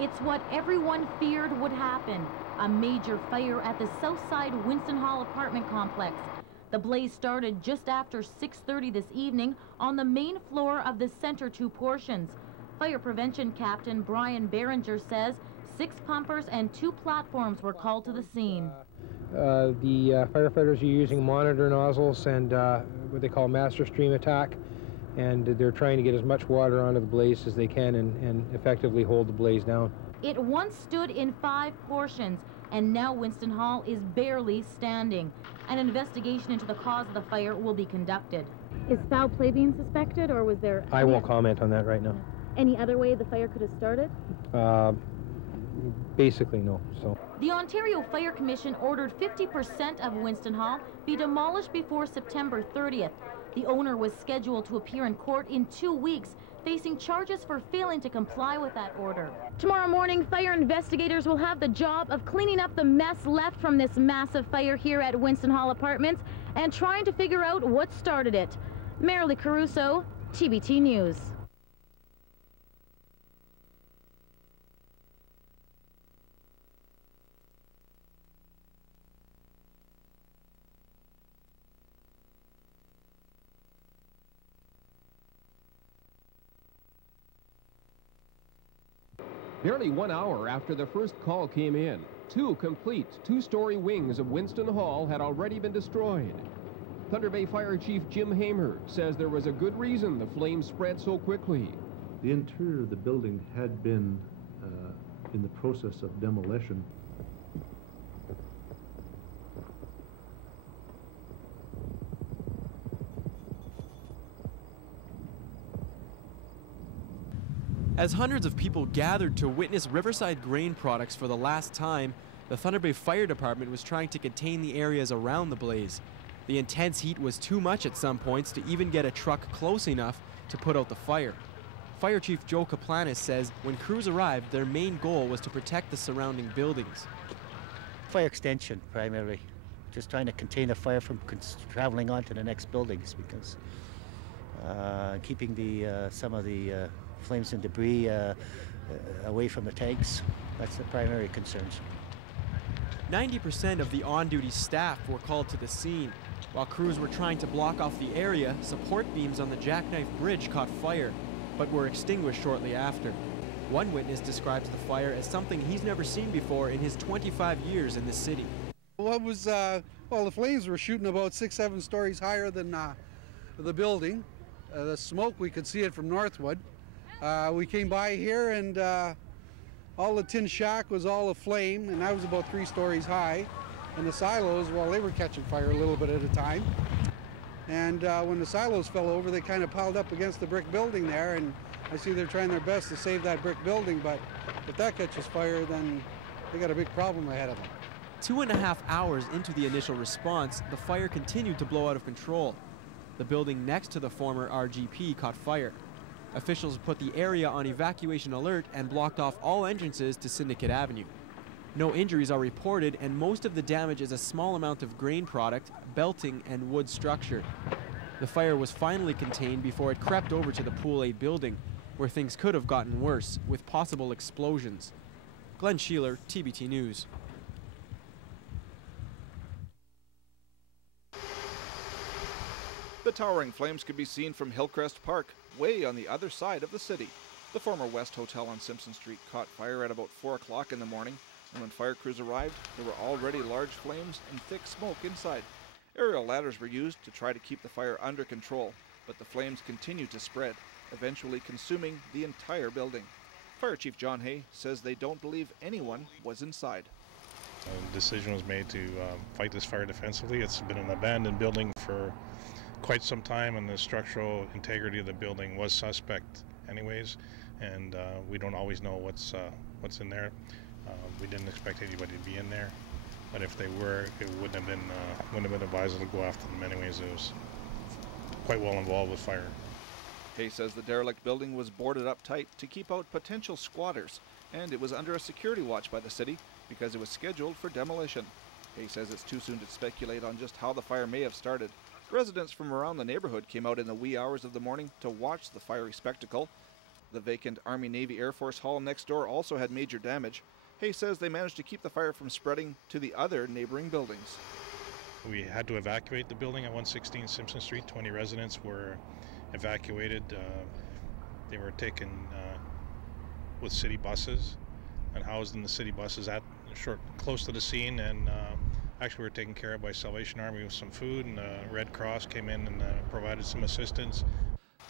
It's what everyone feared would happen, a major fire at the Southside Winston Hall apartment complex. The blaze started just after 6:30 this evening on the main floor of the center two portions. Fire Prevention Captain Brian Behringer says 6 pumpers and 2 platforms were called to the scene. The firefighters are using monitor nozzles and what they call master stream attack, and they're trying to get as much water onto the blaze as they can and effectively hold the blaze down. It once stood in 5 portions, and now Winston Hall is barely standing. An investigation into the cause of the fire will be conducted. Is foul play being suspected, or was there... I won't comment on that right now. Any other way the fire could have started? Basically, no. So the Ontario Fire Commission ordered 50% of Winston Hall be demolished before September 30th. The owner was scheduled to appear in court in 2 weeks, facing charges for failing to comply with that order. Tomorrow morning, fire investigators will have the job of cleaning up the mess left from this massive fire here at Winston Hall Apartments and trying to figure out what started it. Marilee Caruso, TBT News. Barely 1 hour after the first call came in, 2 complete 2-story wings of Winston Hall had already been destroyed. Thunder Bay Fire Chief Jim Hamer says there was a good reason the flames spread so quickly. The interior of the building had been in the process of demolition. As hundreds of people gathered to witness Riverside grain products for the last time, the Thunder Bay Fire Department was trying to contain the areas around the blaze. The intense heat was too much at some points to even get a truck close enough to put out the fire. Fire Chief Joe Kaplanis says when crews arrived, their main goal was to protect the surrounding buildings. Fire extension, primarily. Just trying to contain the fire from traveling on to the next buildings, because keeping some of the flames and debris away from the tanks. That's the primary concerns. 90% of the on-duty staff were called to the scene. While crews were trying to block off the area, support beams on the Jackknife Bridge caught fire, but were extinguished shortly after. One witness describes the fire as something he's never seen before in his 25 years in the city. Well, the flames were shooting about 6-7 stories higher than the building. The smoke, we could see it from Northwood. We came by here and all the tin shack was all aflame, and that was about 3 stories high. And the silos, well, they were catching fire a little bit at a time. And when the silos fell over, they kind of piled up against the brick building there, and I see they're trying their best to save that brick building, but if that catches fire, then they got a big problem ahead of them. 2.5 hours into the initial response, the fire continued to blow out of control. The building next to the former RGP caught fire. Officials put the area on evacuation alert and blocked off all entrances to Syndicate Avenue. No injuries are reported, and most of the damage is a small amount of grain product, belting, and wood structure. The fire was finally contained before it crept over to the Pool 8 building, where things could have gotten worse, with possible explosions. Glenn Sheeler, TBT News. The towering flames could be seen from Hillcrest Park, way on the other side of the city. The former West Hotel on Simpson Street caught fire at about 4 o'clock in the morning, and when fire crews arrived, there were already large flames and thick smoke inside. Aerial ladders were used to try to keep the fire under control, but the flames continued to spread, eventually consuming the entire building. Fire Chief John Hay says they don't believe anyone was inside. The decision was made to fight this fire defensively. It's been an abandoned building for quite some time, and the structural integrity of the building was suspect anyways, and we don't always know what's in there. We didn't expect anybody to be in there, but if they were, it wouldn't have been advisable to go after them anyways. It was quite well involved with fire. Hay says the derelict building was boarded up tight to keep out potential squatters, and it was under a security watch by the city because it was scheduled for demolition. Hay says it's too soon to speculate on just how the fire may have started. Residents from around the neighborhood came out in the wee hours of the morning to watch the fiery spectacle. The vacant Army-Navy Air Force Hall next door also had major damage. Hay says they managed to keep the fire from spreading to the other neighboring buildings. We had to evacuate the building at 116 Simpson Street. 20 residents were evacuated. They were taken with city buses and housed in the city buses close to the scene, and actually we were taken care of by Salvation Army with some food, and Red Cross came in and provided some assistance.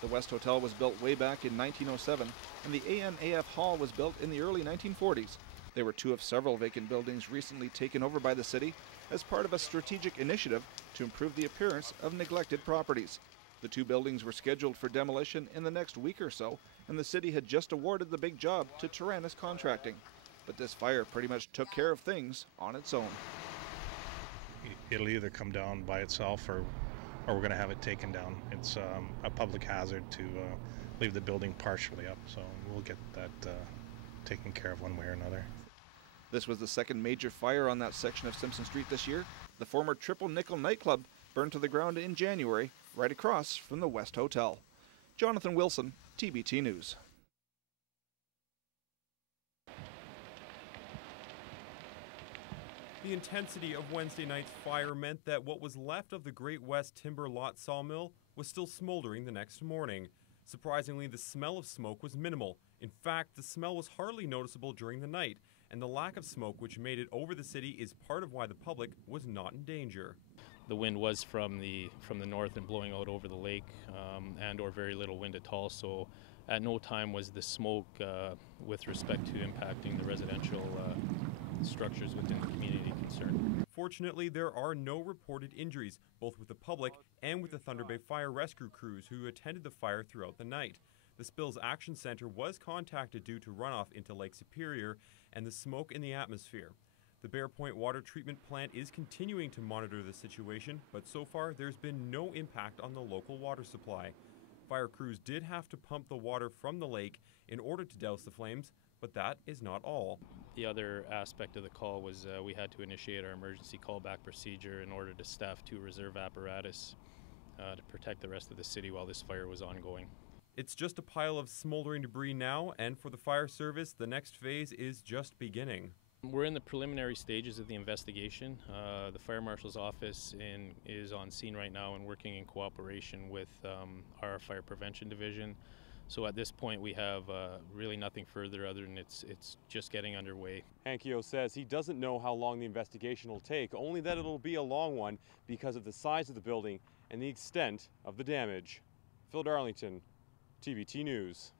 The West Hotel was built way back in 1907, and the AMAF Hall was built in the early 1940s. They were two of several vacant buildings recently taken over by the city as part of a strategic initiative to improve the appearance of neglected properties. The two buildings were scheduled for demolition in the next week or so, and the city had just awarded the big job to Tyrannus Contracting. But this fire pretty much took care of things on its own. It'll either come down by itself or we're going to have it taken down. It's a public hazard to leave the building partially up, so we'll get that taken care of one way or another. This was the second major fire on that section of Simpson Street this year. The former Triple Nickel nightclub burned to the ground in January, right across from the West Hotel. Jonathan Wilson, TBT News. The intensity of Wednesday night's fire meant that what was left of the Great West Timber Lot Sawmill was still smoldering the next morning. Surprisingly, the smell of smoke was minimal. In fact, the smell was hardly noticeable during the night, and the lack of smoke which made it over the city is part of why the public was not in danger. The wind was from the north and blowing out over the lake, and or very little wind at all, so at no time was the smoke with respect to impacting the residential structures within the community concerned. Fortunately, there are no reported injuries, both with the public and with the Thunder Bay Fire Rescue crews who attended the fire throughout the night. The Spills Action Center was contacted due to runoff into Lake Superior and the smoke in the atmosphere. The Bear Point Water Treatment Plant is continuing to monitor the situation, but so far there's been no impact on the local water supply. Fire crews did have to pump the water from the lake in order to douse the flames, but that is not all. The other aspect of the call was we had to initiate our emergency callback procedure in order to staff 2 reserve apparatus to protect the rest of the city while this fire was ongoing. It's just a pile of smoldering debris now, and for the fire service, the next phase is just beginning. We're in the preliminary stages of the investigation. The Fire Marshal's office is on scene right now and working in cooperation with our Fire Prevention Division. So at this point we have really nothing further other than it's just getting underway. Hankio says he doesn't know how long the investigation will take, only that it'll be a long one because of the size of the building and the extent of the damage. Phil Darlington, TBT News.